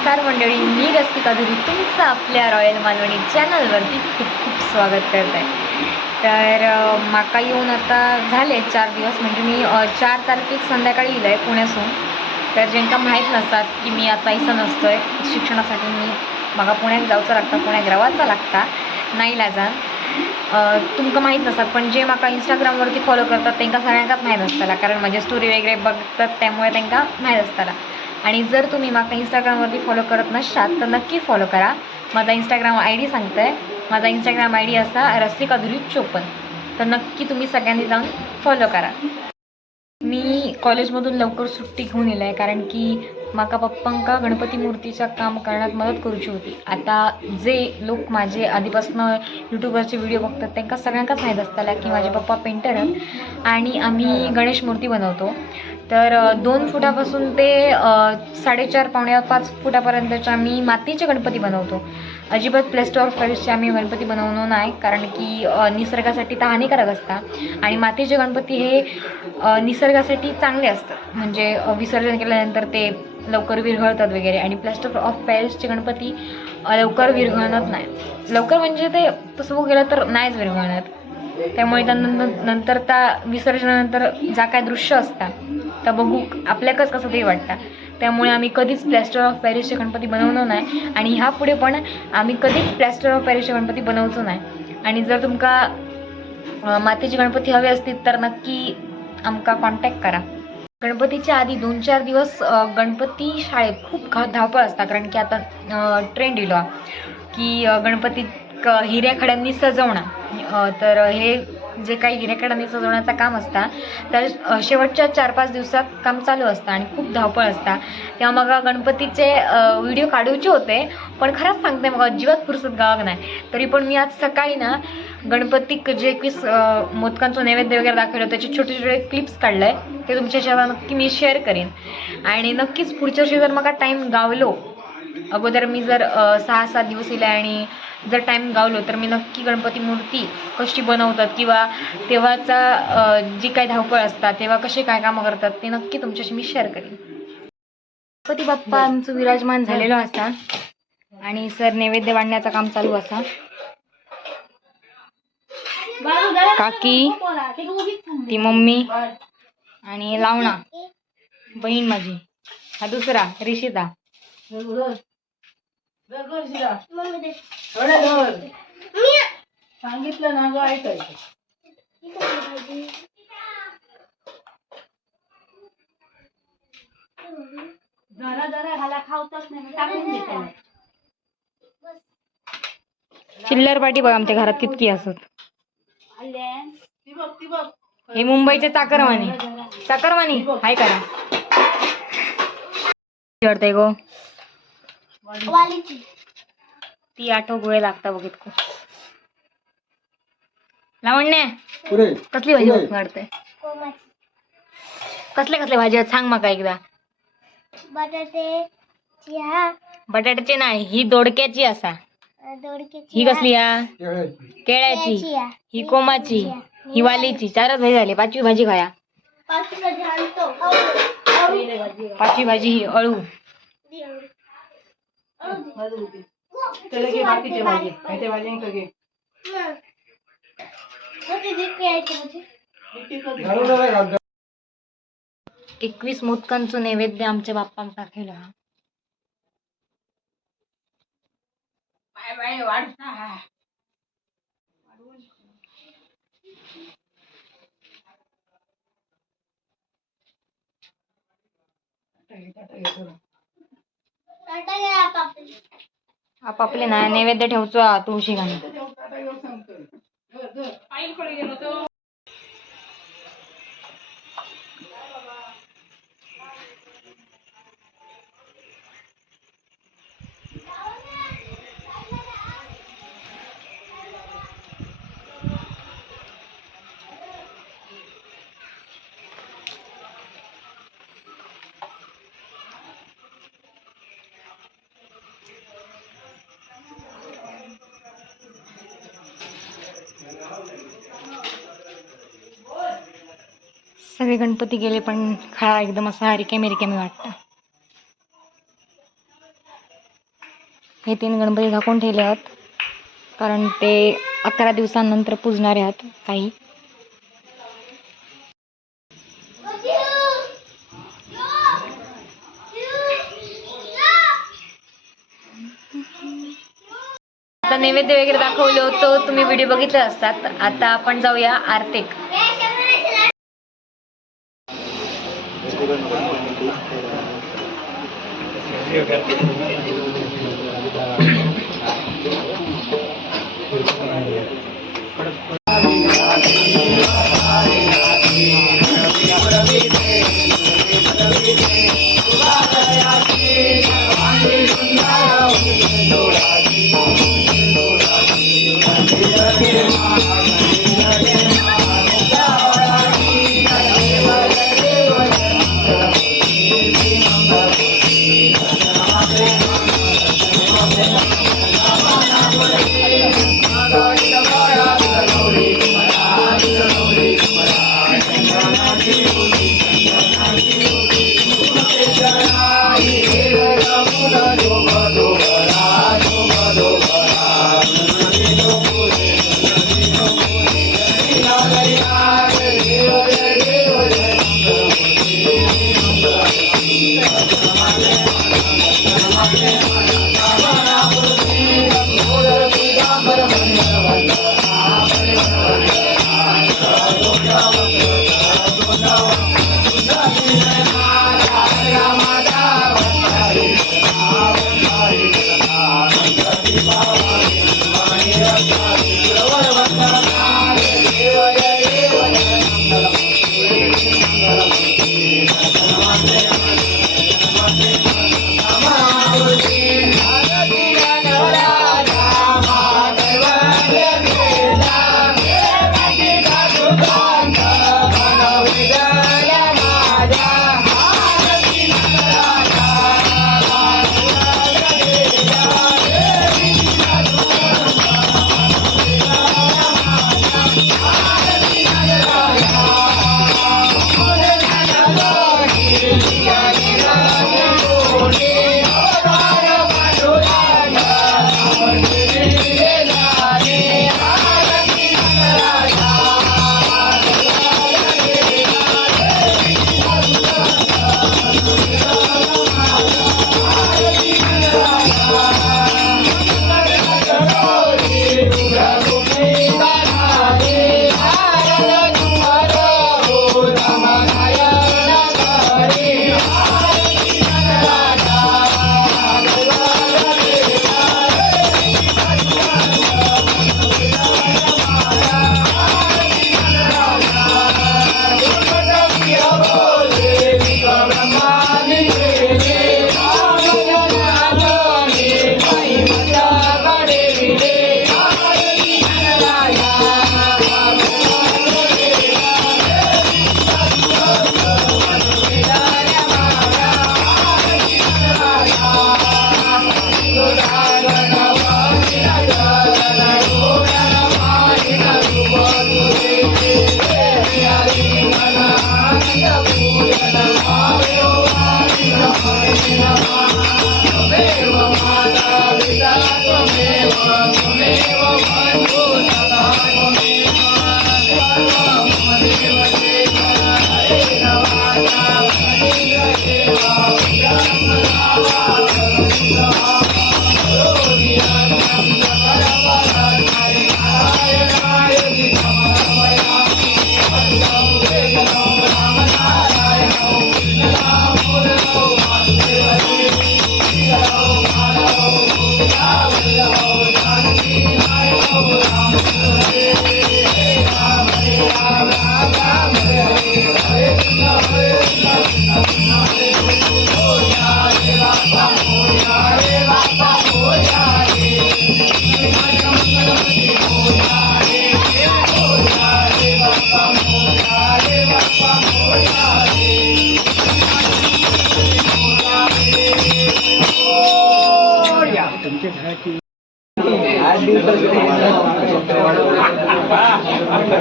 नमस्कार मंडळी मी रस्तिका धुरी. तुमचं आपल्या रॉयल मालवणी चॅनलवरती खूप खूप स्वागत करत. आहे तर माका येऊन आता झाले चार दिवस म्हणजे मी चार तारखेक संध्याकाळी येईल आहे पुण्यासून. तर ज्यांना माहीत नसतात की मी आता इथं नसतो आहे शिक्षणासाठी मी माका पुण्यात जावचं लागता पुण्यात रवाचा लागता नाही लाजान तुमकां माहीत नसतात पण जे म्हाका इंस्टाग्रामवरती फॉलो करतात तांकां सगळ्यांकाच माहीत आसतला कारण माझे स्टोरी वगैरे बघतात त्यामुळे तांकां माहीत आसतला आणि जर तुम्ही म्हाका इंस्टाग्रामवरती फॉलो करत नसशात तर नक्की फॉलो करा. माझा इंस्टाग्राम आय डी सांगते माझा इंस्टाग्राम आय डी असा रसिक अधुरी चोपन. तर नक्की तुम्ही सगळ्यांनी जाऊन फॉलो करा. मी कॉलेजमधून लवकर सुट्टी घेऊन येलं आहे कारण की माका पप्पांका गणपती मूर्तीचं काम करण्यात मदत करूची होती. आता जे लोक माझे आधीपासून यूट्यूबवरचे व्हिडिओ बघतात त्यांना सगळ्यांकाच माहीत असताला की माझे पप्पा पेंटर आहेत. आणि आम्ही गणेश मूर्ती बनवतो. तर दोन फुटापासून ते साडेचार पावणे पाच फुटापर्यंतच्या आम्ही मातीचे गणपती बनवतो. अजिबात प्लेस्टर ऑफ पॅरिसचे आम्ही गणपती बनवणं नाही कारण की निसर्गासाठी तर हानिकारक असतात. आणि मातीचे गणपती हे निसर्गासाठी चांगले असतात. म्हणजे विसर्जन केल्यानंतर ते लवकर विरघळतात वगैरे. आणि प्लॅस्टर ऑफ पॅरिसचे गणपती लवकर विरघळणार नाही. लवकर म्हणजे ते तसं बघ गेलं तर नाहीच विरघळणार. त्यामुळे त्यानंतर नंतर त्या विसर्जनानंतर ज्या काय दृश्य असतात त्या बघू आपल्याकच कसं ते वाटतं त्यामुळे आम्ही कधीच प्लॅस्टर ऑफ पॅरिसचे गणपती बनवणं नाही आणि ह्यापुढे पण आम्ही कधीच प्लॅस्टर ऑफ पॅरिसचे गणपती बनवचो नाही. आणि जर तुमका अ, मातीचे गणपती हवे असतील तर नक्की आमका कॉन्टॅक्ट करा. गणपतीच्या आधी दोन चार दिवस गणपती शाळेत खूप घ धावपळ असतात कारण की आता ट्रेंड इलो की गणपती क हिऱ्याखड्यांनी सजवणं. तर हे जे काही गिरेकडांनी सजवण्याचं काम असतं तर शेवटच्या चार पाच दिवसात काम चालू असतं आणि खूप धावपळ असता. तेव्हा मग गणपतीचे व्हिडिओ काढूचे होते पण खरंच सांगते मग अजिबात फुरसत गावाक नाही. तरी पण मी आज सकाळी ना गणपतीक जे एकवीस मोदकांचं नैवेद्य वगैरे दाखवलं त्याचे छोटे छोटे क्लिप्स काढले ते तुमच्याशी नक्की मी शेअर करेन. आणि नक्कीच पुढच्या वर्षी जर मला टाईम गावलो अगोदर मी जर सहा सात दिवस येले आणि जर टाईम गावलो तर मी नक्की गणपती मूर्ती कशी बनवतात किंवा तेव्हाचा जी काही धावपळ असतात तेव्हा कसे काय कामं करतात ते नक्की तुमच्याशी मी शेअर करेन. गणपती बाप्पा आमचं विराजमान झालेलो असा. आणि सर नैवेद्य वाढण्याचं काम चालू असा. काकी ती मम्मी आणि लावणा. बहीण माझी. हा दुसरा रिशिता. सांगितलं ना गं ऐकायचं. जरा जरा घाला खावतच नाही टाकून देते चिल्लर पाटी बघा आमच्या घरात कितकी असत हे मुंबईचे चाकरमानी चाकरमानी हाय करा. वाटतंय गो. ती आठव गोळे लागता बघित को लावण्य पुरे कसली भाजी वाटते कसले कसले भाजी आहेत सांग माका एकदा. बटाटे बटाट्याची नाही ही दोडक्याची असा. ही कसली हा केळ्याची. ही कोमाची. ही वालीची. चारच भाजी झाली. पाचवी भाजी खाया. पाच भाजी आणतो. पाचवी भाजी ही अळू त्याला घे बाकीची भाजी. माहिती भाजी का घे. एकवीस मोदकांचं नैवेद्य आमच्या हा बाय बाय वाढता. आपापले ना नैवेद्य ठेवचो हा तुळशी घालून. सगळे गणपती गेले पण खळा एकदम असा रिकामी रिकामी वाटतं. हे तीन गणपती झाकून ठेवले आहेत कारण ते अकरा दिवसांनंतर पूजणारे आहेत काही. आता नैवेद्य वगैरे दाखवलं होतं तुम्ही व्हिडिओ बघितले असतात. आता आपण जाऊया Ram Ram Ram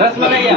Rasmanaya.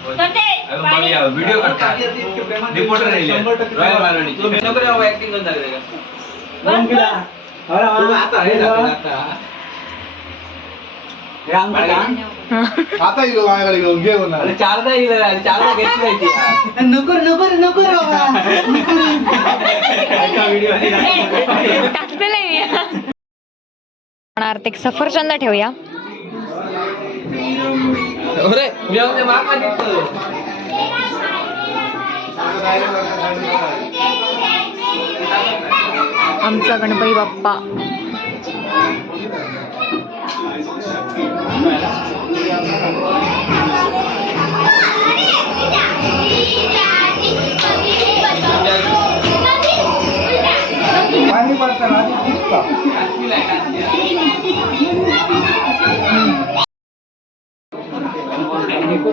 Video करता. रिपोर्टर रॉयल मालवणी ऍक्टिंग करून आता हे माझ्याकडे घेऊन घे चारदा येईल चारदा घेतली यार. नको नको नको टाकलेलं सफरचंद ठेवूया. अरे मी म्हणते माग मागितलं आमचा गणपती बाप्पा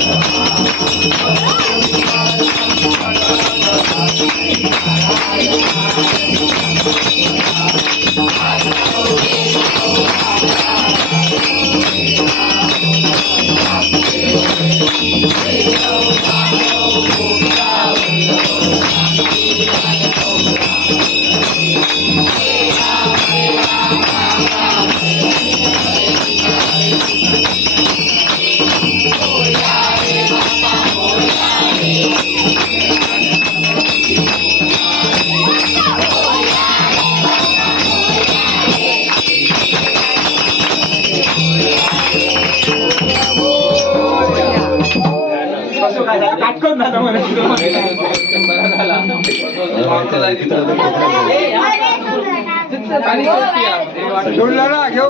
Thank you.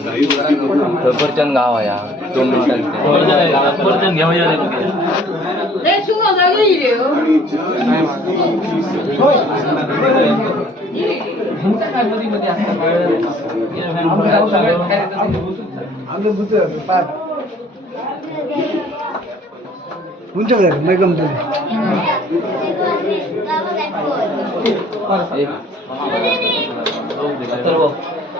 सफरचंद गाव आहे हा. दोन मिनिटांचे 내 죽어 나게 이래요. हुन्छ गरेर मेकम दिने एक. सर्व.